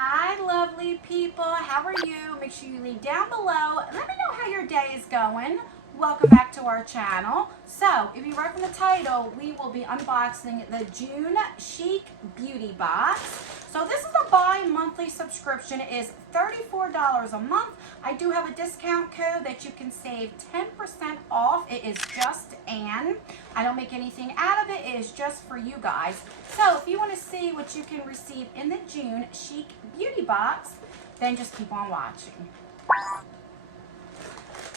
Hi, lovely people. How are you? Make sure you leave down below. Let me know how your day is going. Welcome back to our channel. So, if you read from the title, we will be unboxing the June Chic Beauty Box. So, this is a bi-monthly subscription. It is $34 a month. I do have a discount code that you can save 10% off. It is just Ann. I don't make anything out of it. It is just for you guys. So, if you want to see what you can receive in the June Chic Beauty Box, then just keep on watching.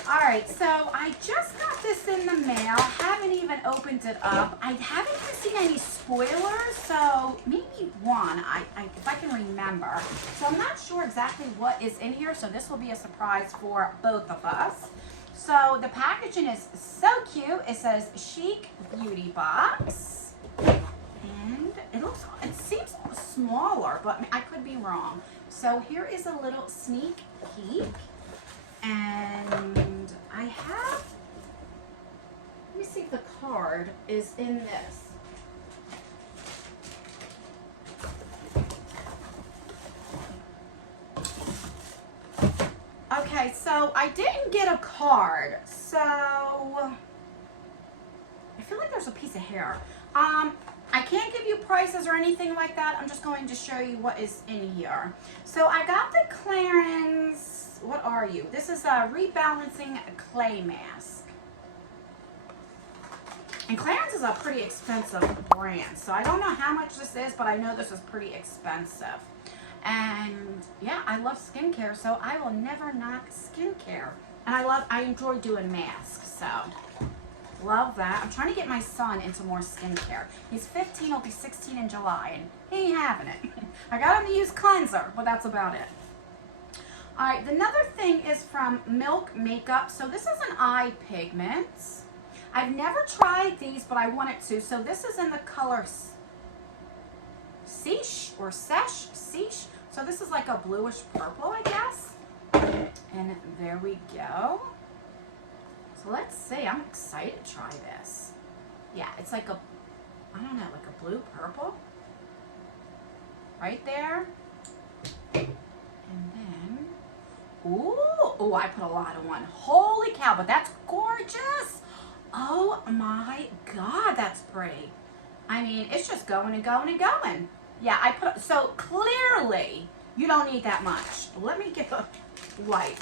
Alright, so I just got this in the mail. Haven't even opened it up. I haven't even seen any spoilers, so maybe one, if I can remember. So I'm not sure exactly what is in here, so this will be a surprise for both of us. So the packaging is so cute. It says Chic Beauty Box. And it seems smaller, but I could be wrong. So here is a little sneak peek. And I have, let me see if the card is in this. Okay, so I didn't get a card, so I feel like there's a piece of hair. I can't give you prices or anything like that. I'm just going to show you what is in here. So I got the Clarins, what are you? This is a rebalancing clay mask. And Clarins is a pretty expensive brand. So I don't know how much this is, but I know this is pretty expensive. And yeah, I love skincare, so I will never knock skincare. And I enjoy doing masks, so love that. I'm trying to get my son into more skincare. He's 15, he'll be 16 in July, and he ain't having it. I got him to use cleanser, but that's about it. All right, another thing is from Milk Makeup. So this is an eye pigment. I've never tried these, but I wanted to. So this is in the color Sesh or Sesh. So this is like a bluish purple, I guess. And there we go. So let's see. I'm excited to try this. Yeah, it's like a, I don't know, like a blue purple. Right there. And then, ooh, I put a lot on one. Holy cow, but that's gorgeous. Oh my God, that's pretty. I mean, it's just going and going and going. Yeah, I put, so clearly you don't need that much. Let me get the light.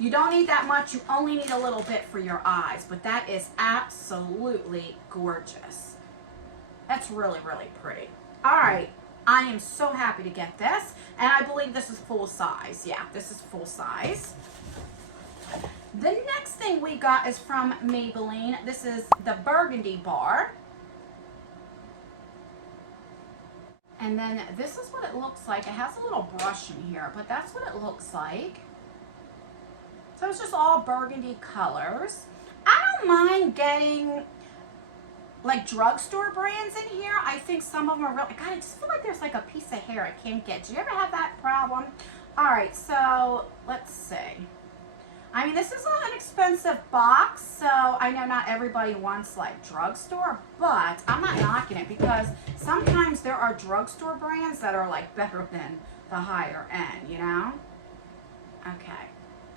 You don't need that much. You only need a little bit for your eyes, but that is absolutely gorgeous. That's really, really pretty. All right. I am so happy to get this, and I believe this is full size. Yeah, this is full size. The next thing we got is from Maybelline. This is the Burgundy Bar. And then this is what it looks like. It has a little brush in here, but that's what it looks like. So it's just all burgundy colors. I don't mind getting like drugstore brands in here. I think some of them are really, God, I just feel like there's like a piece of hair I can't get. Do you ever have that problem? All right, so let's see. I mean, this is an expensive box, so I know not everybody wants like drugstore, but I'm not knocking it because sometimes there are drugstore brands that are like better than the higher end, you know? Okay.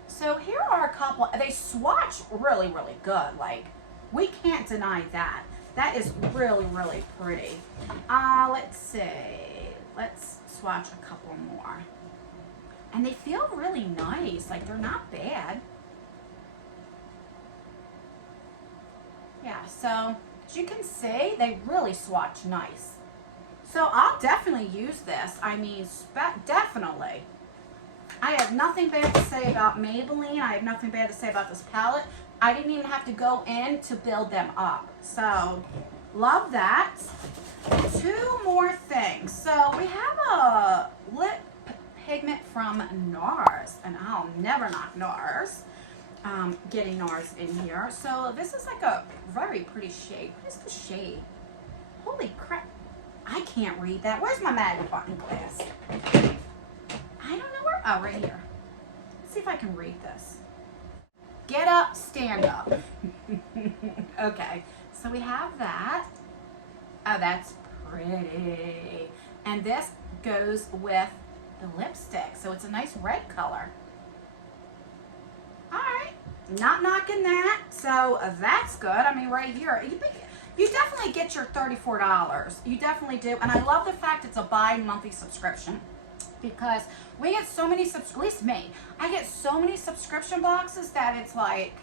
So here are a couple, they swatch really, really good. Like, we can't deny that. That is really, really pretty. Let's see. Let's swatch a couple more. And they feel really nice. Like, they're not bad. Yeah, so as you can see, they really swatch nice. So I'll definitely use this. I mean, definitely. I have nothing bad to say about Maybelline. I have nothing bad to say about this palette. I didn't even have to go in to build them up. So, love that. Two more things. So, we have a lip pigment from NARS. And I'll never knock NARS. Getting NARS in here. So, this is like a very pretty shade. What is the shade? Holy crap. I can't read that. Where's my magnifying glass? I don't know where. Oh, right here. Let's see if I can read this. Get up, stand up. Okay, so we have that. Oh, that's pretty. And this goes with the lipstick. So it's a nice red color. All right, not knocking that. So that's good. I mean, right here, you definitely get your $34. You definitely do. And I love the fact it's a bi-monthly subscription, because we get so many, at least me, I get so many subscription boxes that it's like,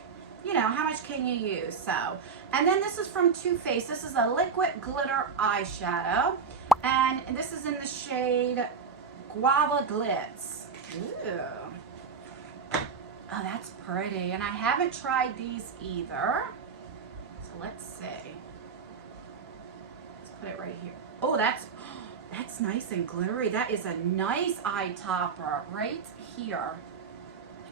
you know, how much can you use? So, and then this is from Too Faced. This is a liquid glitter eyeshadow, and this is in the shade Guava Glitz. Ooh. Oh, that's pretty. And I haven't tried these either. So let's see. Let's put it right here. Oh, that's nice and glittery. That is a nice eye topper right here.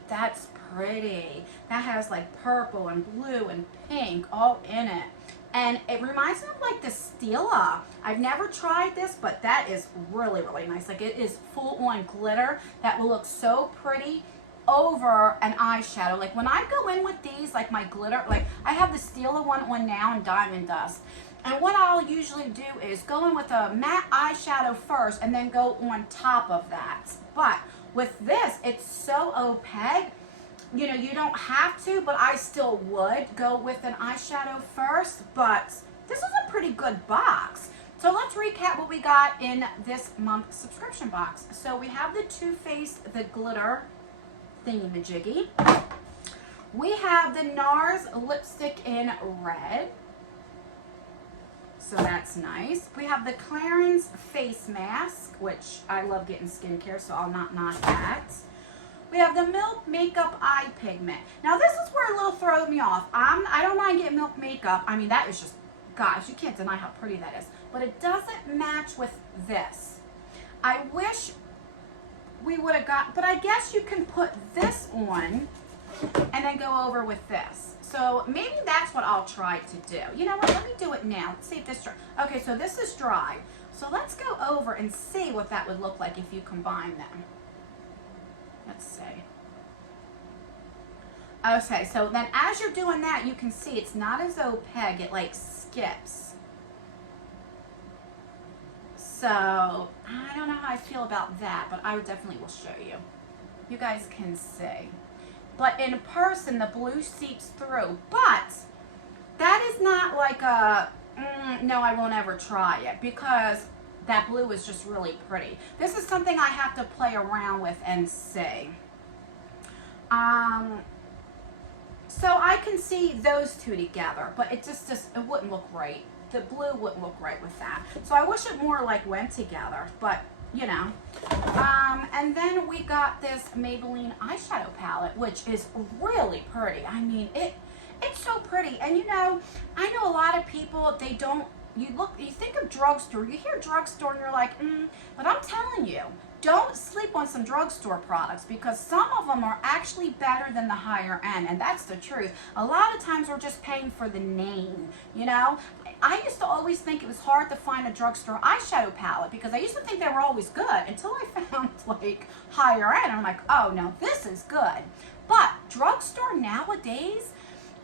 That's pretty. That has like purple and blue and pink all in it. And it reminds me of like the Stila. I've never tried this, but that is really, really nice. Like, it is full on glitter that will look so pretty over an eyeshadow. Like when I go in with these, like my glitter, like I have the Stila one on now in Diamond Dust. And what I'll usually do is go in with a matte eyeshadow first and then go on top of that. But with this, it's so opaque, you know, you don't have to, but I still would go with an eyeshadow first. But this is a pretty good box. So let's recap what we got in this month's subscription box. So we have the Too Faced, the glitter thingy-majiggy. We have the NARS lipstick in red. So that's nice. We have the Clarins face mask, which I love getting skincare, so I'll not knock that. We have the Milk Makeup Eye Pigment. Now this is where a little throws me off. I don't mind getting Milk Makeup. I mean, that is just, gosh, you can't deny how pretty that is. But it doesn't match with this. I wish we would have got, but I guess you can put this on and then go over with this. So maybe that's what I'll try to do. You know what, let me do it now. Let's see if this dry. Okay, so this is dry. So let's go over and see what that would look like if you combine them. Let's see. Okay, so then as you're doing that, you can see it's not as opaque, it like skips. So I don't know how I feel about that, but I definitely will show you. You guys can see. But in person, the blue seeps through. But that is not like a, no, I won't ever try it, because that blue is just really pretty. This is something I have to play around with and see. So I can see those two together, but it just it wouldn't look right. The blue wouldn't look right with that. So I wish it more like went together, but you know. And then we got this Maybelline eyeshadow palette, which is really pretty. I mean, it's so pretty. And you know, I know a lot of people, they don't, you think of drugstore, you hear drugstore and you're like, but I'm telling you, don't sleep on some drugstore products, because some of them are actually better than the higher end, and that's the truth. A lot of times we're just paying for the name, you know. I used to always think it was hard to find a drugstore eyeshadow palette, because I used to think they were always good until I found like higher end. I'm like, oh no, this is good. But drugstore nowadays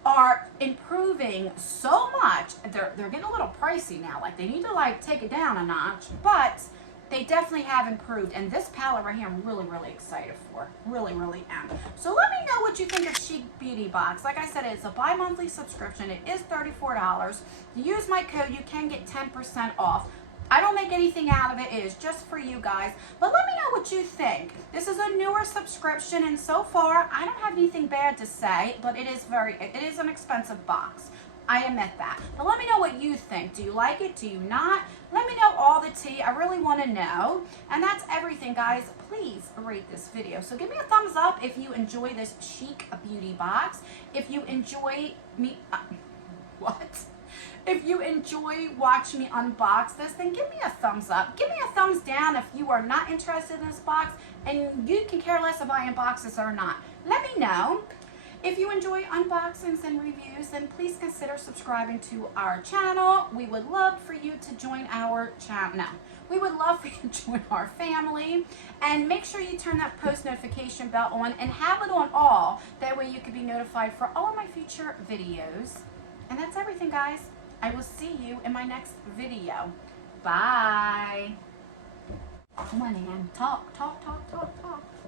are improving so much. They're getting a little pricey now. Like, they need to like take it down a notch, but they definitely have improved. And this palette right here, I'm really, really excited for. Really, really am. So let me know what you think of CHIC Beauty Box. Like I said, it's a bi-monthly subscription. It is $34. You use my code, you can get 10% off. I don't make anything out of it. It is just for you guys. But let me know what you think. This is a newer subscription, and so far, I don't have anything bad to say, but it is an expensive box. I admit that. But let me know what you think. Do you like it? Do you not? Let me know all the tea. I really want to know. And that's everything, guys. Please rate this video. So give me a thumbs up if you enjoy this CHIC Beauty Box. If you enjoy me... If you enjoy watching me unbox this, then give me a thumbs up. Give me a thumbs down if you are not interested in this box, and you can care less if I unbox this or not. Let me know. If you enjoy unboxings and reviews, then please consider subscribing to our channel. We would love for you to join our channel. No, we would love for you to join our family. And make sure you turn that post notification bell on and have it on all. That way you can be notified for all of my future videos. And that's everything, guys. I will see you in my next video. Bye. Come on, Ann. Talk, talk, talk, talk, talk.